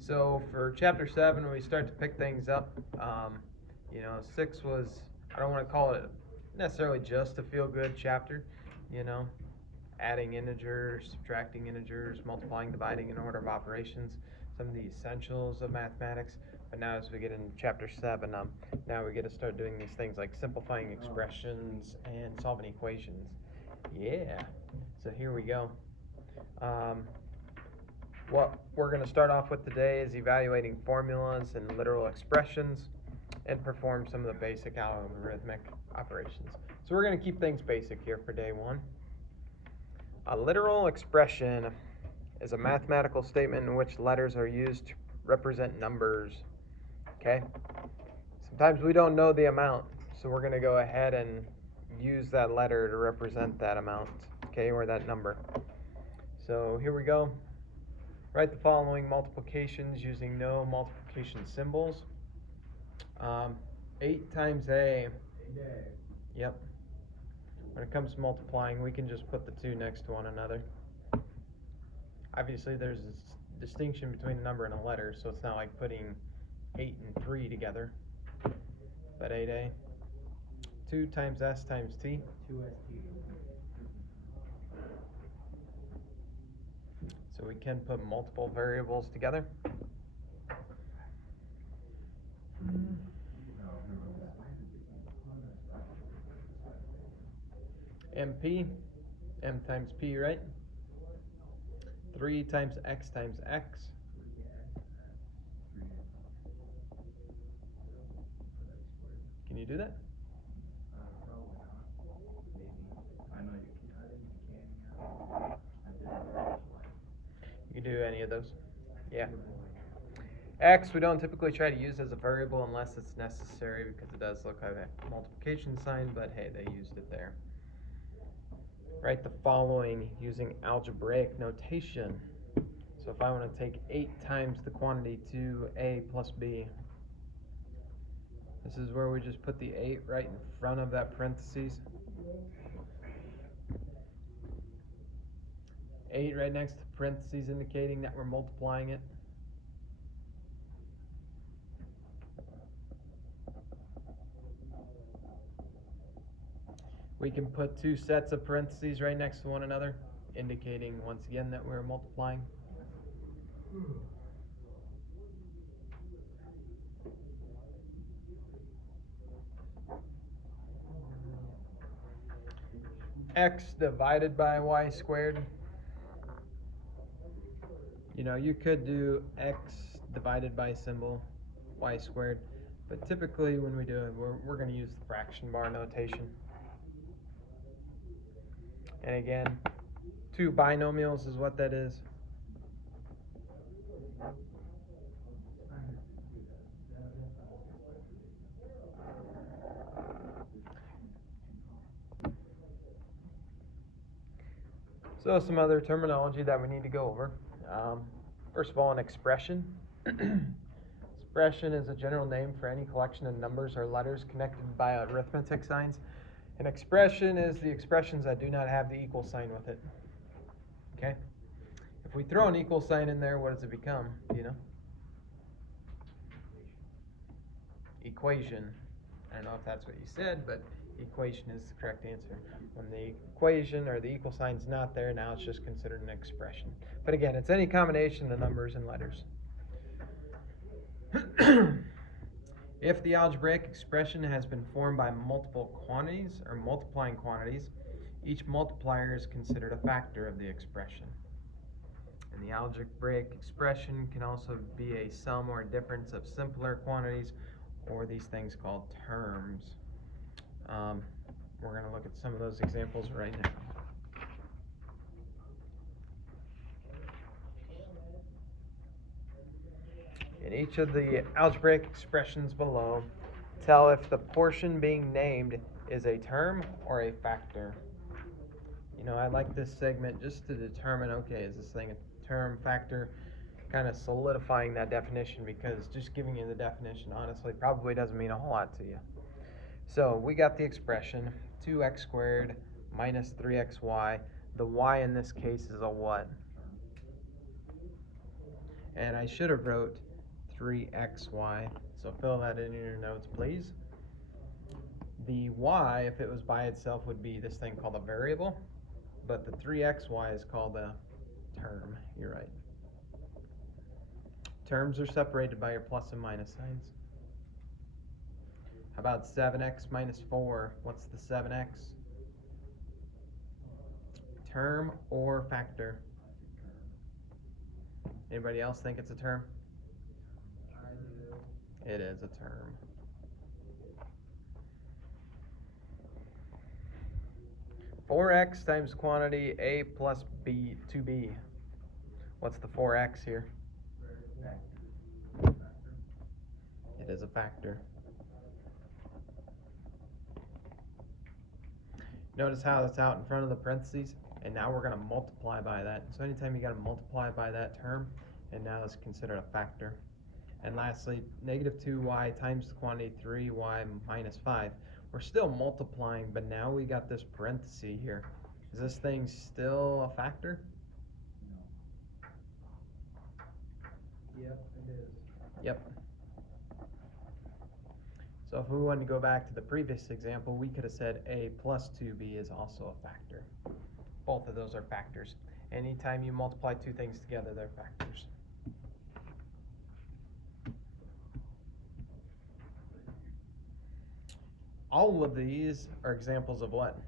So for chapter 7, we start to pick things up. 6 was, I don't want to call it necessarily just a feel-good chapter, you know, adding integers, subtracting integers, multiplying, dividing in order of operations, some of the essentials of mathematics. But now as we get into chapter 7, now we get to start doing these things like simplifying expressions and solving equations. Yeah, so here we go. What we're going to start off with today is evaluating formulas and literal expressions and perform some of the basic algorithmic operations. So we're going to keep things basic here for day 1. A literal expression is a mathematical statement in which letters are used to represent numbers. Okay? Sometimes we don't know the amount, so we're going to go ahead and use that letter to represent that amount, okay, or that number. So here we go. Write the following multiplications using no multiplication symbols. 8 times A. Yep. When it comes to multiplying, we can just put the 2 next to one another. Obviously, there's this distinction between a number and a letter, so it's not like putting 8 and 3 together. But 8A. 2 times S times T. 2ST. So we can put multiple variables together. MP, M times P, right? 3 times X times X. Can you do that? Probably not. Maybe. I know you can. I think you can, yeah. You can do any of those. Yeah. X we don't typically try to use as a variable unless it's necessary because it does look like a multiplication sign, but hey, they used it there. Write the following using algebraic notation. So if I want to take 8 times the quantity 2A plus B, this is where we just put the 8 right in front of that parentheses. 8 right next to parentheses indicating that we're multiplying it. We can put 2 sets of parentheses right next to one another, indicating once again that we're multiplying. X divided by y squared. You could do x divided by symbol, y squared, but typically when we do it, we're going to use the fraction bar notation. And again, 2 binomials is what that is. So some other terminology that we need to go over. First of all, an expression. Expression is a general name for any collection of numbers or letters connected by arithmetic signs. An expression is the expressions that do not have the equal sign with it. Okay? If we throw an equal sign in there, what does it become? Do you know? Equation. I don't know if that's what you said, but equation is the correct answer. When the equation or the equal sign is not there, now it's just considered an expression. But again, it's any combination of numbers and letters. If the algebraic expression has been formed by multiple quantities or multiplying quantities, each multiplier is considered a factor of the expression. And the algebraic expression can also be a sum or a difference of simpler quantities, or these things called terms. We're going to look at some of those examples right now. In each of the algebraic expressions below, tell if the portion being named is a term or a factor. I like this segment just to determine, okay, is this thing a term, factor, kind of solidifying that definition, because just giving you the definition honestly probably doesn't mean a whole lot to you. So we got the expression 2x squared minus 3xy. The y in this case is a what? And I should have wrote 3xy. So fill that in your notes, please. The y, if it was by itself, would be this thing called a variable, but the 3xy is called a term. You're right. Terms are separated by your plus and minus signs. How about 7x minus 4? What's the 7x? Term or factor? Anybody else think it's a term? I do. It is a term. Four x times quantity a plus b 2b. What's the 4x here? Factor. It is a factor. Notice how it's out in front of the parentheses, and now we're going to multiply by that. So anytime you got to multiply by that term, and now it's considered a factor. And lastly, negative 2y times the quantity 3y minus 5. We're still multiplying, but now we got this parenthesis here. Is this thing still a factor? No. Yep, it is. Yep. So if we wanted to go back to the previous example, we could have said a plus 2b is also a factor. Both of those are factors. Anytime you multiply two things together, they're factors. All of these are examples of what?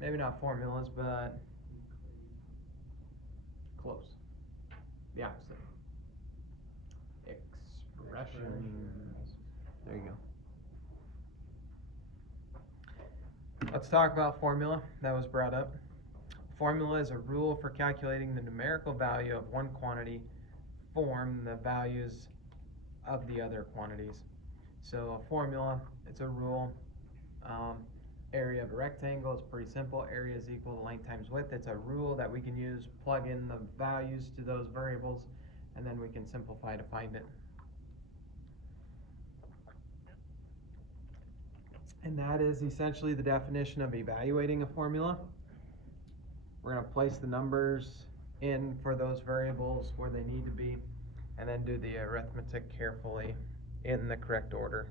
Maybe not formulas, but close. The opposite. Expressions. There you go. Let's talk about formula. That was brought up. Formula is a rule for calculating the numerical value of one quantity from the values of the other quantities. So a formula, it's a rule. Area of a rectangle is pretty simple. Area is equal to length times width. It's a rule that we can use, plug in the values to those variables, and then we can simplify to find it. And that is essentially the definition of evaluating a formula. We're going to place the numbers in for those variables where they need to be, and then do the arithmetic carefully in the correct order.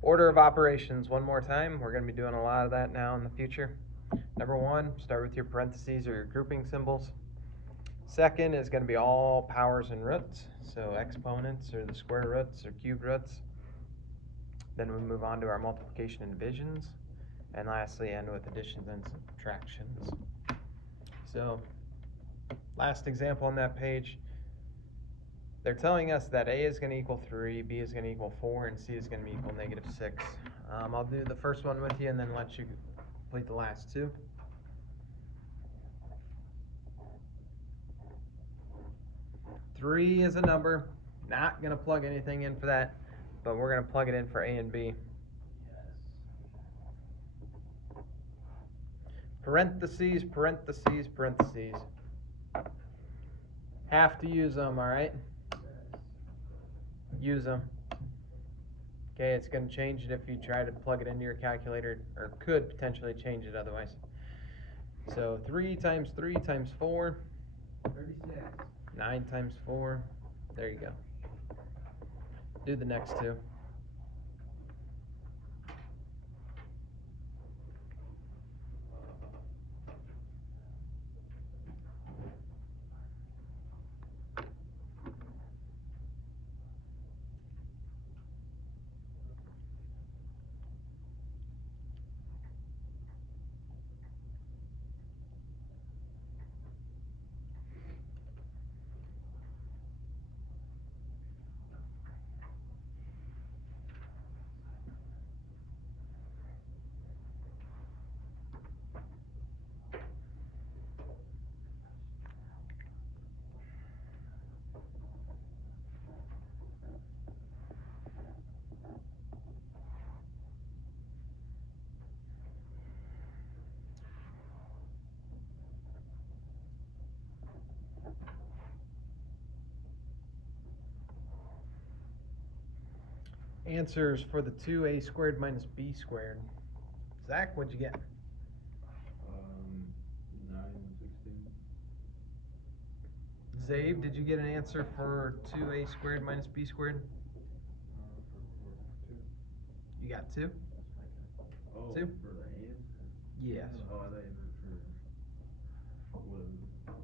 Order of operations, one more time. We're going to be doing a lot of that now in the future. Number one, start with your parentheses or your grouping symbols. Second is going to be all powers and roots, so exponents or the square roots or cube roots. Then we move on to our multiplication and divisions, and lastly end with additions and subtractions. So last example on that page, they're telling us that a is going to equal 3, b is going to equal 4, and c is going to be equal negative 6. I'll do the first one with you and then let you complete the last two. Three is a number. Not going to plug anything in for that, but we're going to plug it in for a and b. Yes. Parentheses, parentheses, parentheses. Have to use them, all right? Yes. Use them. Okay, it's going to change it if you try to plug it into your calculator, or could potentially change it otherwise. So 3 times 3 times 4. 36. 9 times 4. There you go. Do the next two. Answers for the 2a squared minus b squared. Is Zach, what'd you get? 9 and 16. Zave, did you get an answer for 2a squared minus b squared? For 2. You got 2? Oh, 2? for the answer? Yes. Oh, I thought you meant for whatever.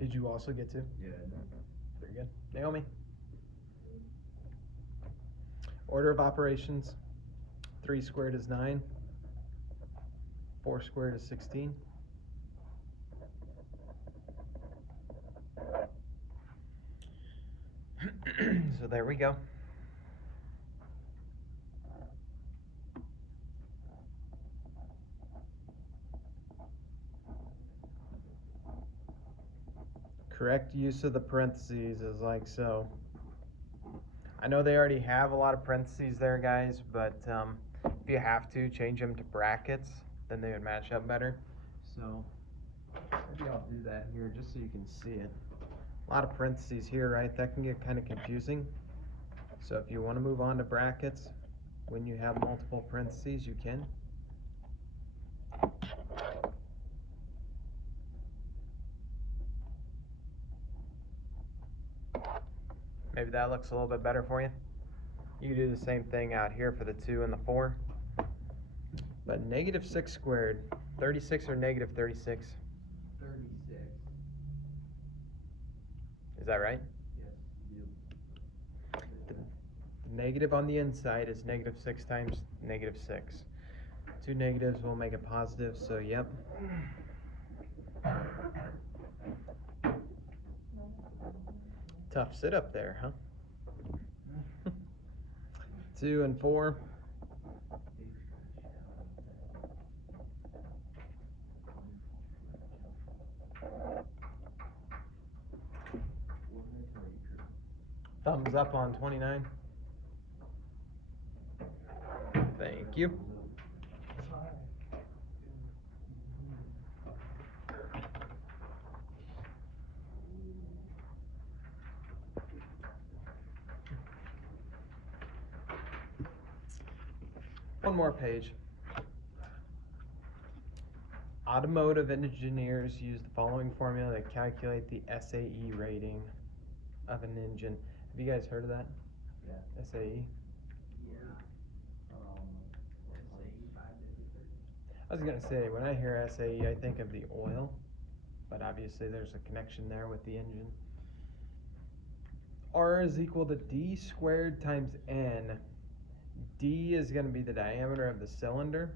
Did you also get 2? Yeah, I did. Very good. Naomi? Order of operations. 3 squared is 9. 4 squared is 16. So there we go. Correct use of the parentheses is like so. I know they already have a lot of parentheses there, guys, but if you have to, change them to brackets, then they would match up better. So maybe I'll do that here just so you can see it. A lot of parentheses here, right? That can get kind of confusing. So if you want to move on to brackets, when you have multiple parentheses, you can. Maybe that looks a little bit better for you. You can do the same thing out here for the 2 and the 4. But negative 6 squared, 36 or negative 36? 36. Is that right? Yes. The negative on the inside is negative 6 times negative 6. 2 negatives will make it positive, so yep. Tough sit up there, huh? 2 and 4. Thumbs up on 29. Thank you. One more page. Automotive engineers use the following formula to calculate the SAE rating of an engine. Have you guys heard of that? Yeah. SAE? Yeah. SAE 553. I was going to say, when I hear SAE, I think of the oil, but obviously there's a connection there with the engine. R is equal to D squared times N. D is going to be the diameter of the cylinder,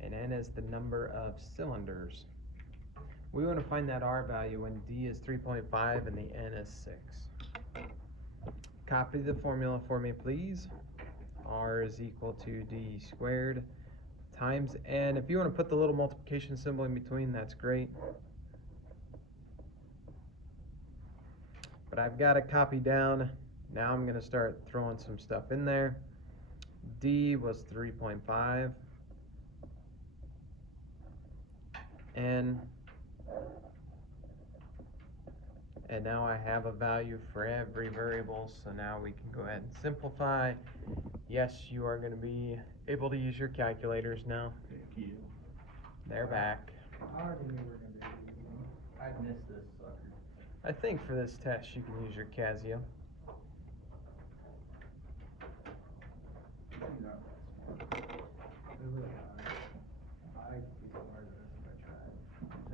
and N is the number of cylinders. We want to find that R value when D is 3.5 and the N is 6. Copy the formula for me, please. R is equal to D squared times N. If you want to put the little multiplication symbol in between, that's great. But I've got a copy down. Now I'm going to start throwing some stuff in there. D was 3.5. N. And now I have a value for every variable, so now we can go ahead and simplify. Yes, you are going to be able to use your calculators now. Thank you. They're back. I already knew we were going to be using them. I'd miss this sucker. I think for this test you can use your Casio. These aren't that smart. They're really not. I could be smarter than this if I tried.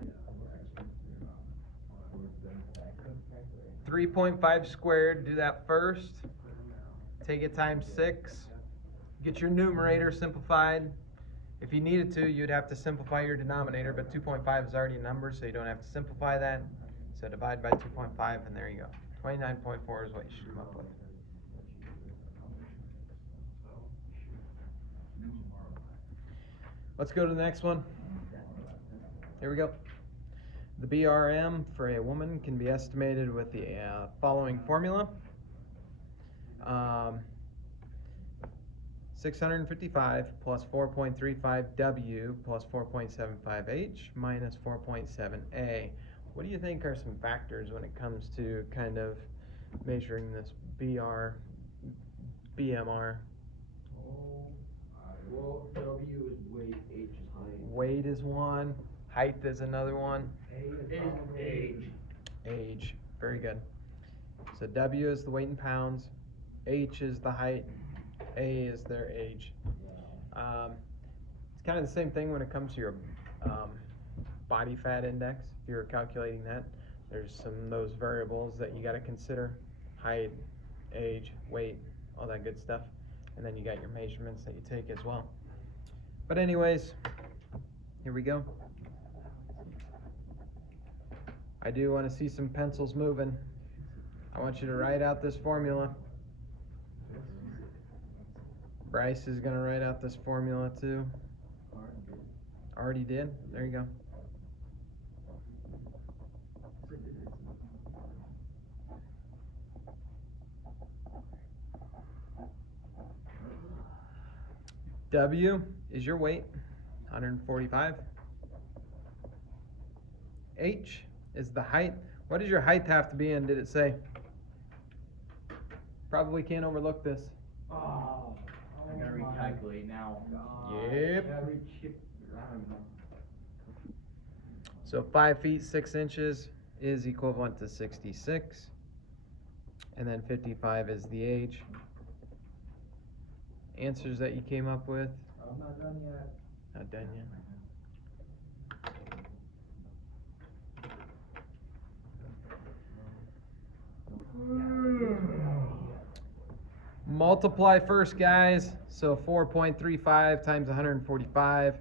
Yeah. 3.5 squared, do that first. Take it times 6. Get your numerator simplified. If you needed to, you'd have to simplify your denominator, but 2.5 is already a number, so you don't have to simplify that. So divide by 2.5, and there you go. 29.4 is what you should come up with. Let's go to the next one. Here we go. The BRM for a woman can be estimated with the following formula. 655 plus 4.35 W plus 4.75 H minus 4.7 A. What do you think are some factors when it comes to kind of measuring this BMR? Well, it'll be W is weight, H is height. Weight is one. Height is another one. A is age. Age. Very good. So W is the weight in pounds. H is the height. A is their age. It's kind of the same thing when it comes to your body fat index. If you're calculating that, there's some of those variables that you got to consider: height, age, weight, all that good stuff. And then you got your measurements that you take as well. But anyways, here we go. I do want to see some pencils moving. I want you to write out this formula. Bryce is going to write out this formula too. Already did? There you go. W is your weight, 145. H is the height. What does your height have to be in, did it say? Probably can't overlook this. Oh, I gotta recalculate now. Yep. I don't know. So 5 feet 6 inches is equivalent to 66. And then 55 is the age. Answers that you came up with? I'm not done yet. Not done yet. Multiply first, guys. So 4.35 times 145,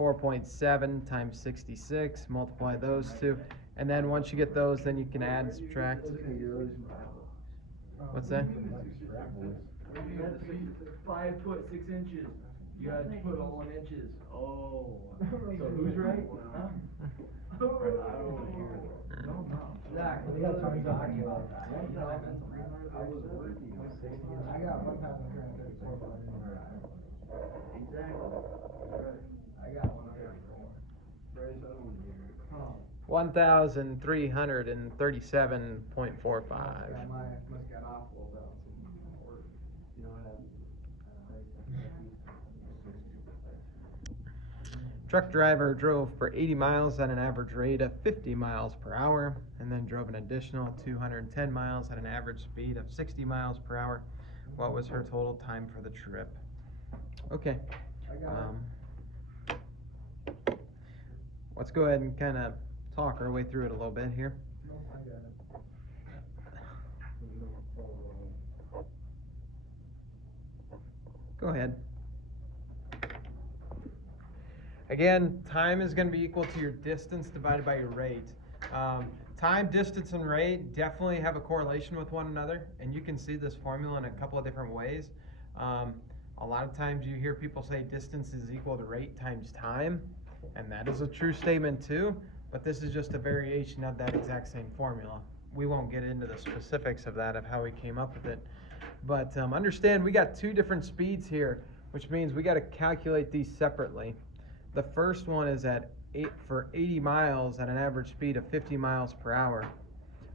4.7 times 66. Multiply those two. And then once you get those, then you can add and subtract. What's that? 5 foot 6 inches. You gotta put all in inches. Oh. So who's right? Huh? I don't wanna hear it. No. Zach, we got time talking about that. I was working. I got one time I'm trying to 34, but I didn't hear it. Exactly. Right. I got 134. Bryce, I don't wanna hear it. 1,337.45. Must got off a little bit. You know what? Truck driver drove for 80 miles at an average rate of 50 miles per hour, and then drove an additional 210 miles at an average speed of 60 miles per hour. What was her total time for the trip? Okay. Let's go ahead and kind of talk our way through it a little bit here. Nope, I got it. Go ahead. Again, time is going to be equal to your distance divided by your rate. Time, distance, and rate definitely have a correlation with one another, and you can see this formula in a couple of different ways. A lot of times you hear people say distance is equal to rate times time, and that is a true statement too, but this is just a variation of that exact same formula. We won't get into the specifics of that, of how we came up with it. But understand we got two different speeds here, which means we got to calculate these separately. The first one is for 80 miles at an average speed of 50 miles per hour.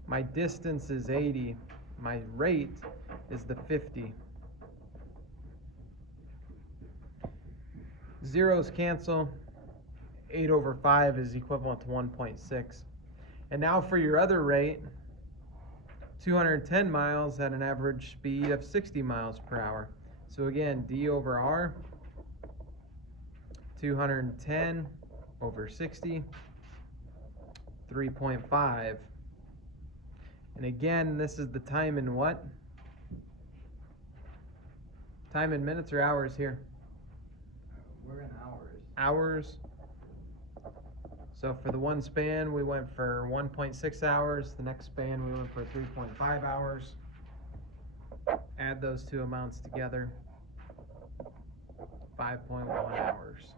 My distance is 80. My rate is the 50. Zeros cancel. 8 over 5 is equivalent to 1.6. And now for your other rate, 210 miles at an average speed of 60 miles per hour. So again, D over R, 210 over 60, 3.5. And again, this is the time in what? Time in minutes or hours here? We're in hours. Hours. So for the one span, we went for 1.6 hours. The next span, we went for 3.5 hours. Add those two amounts together, 5.1 hours.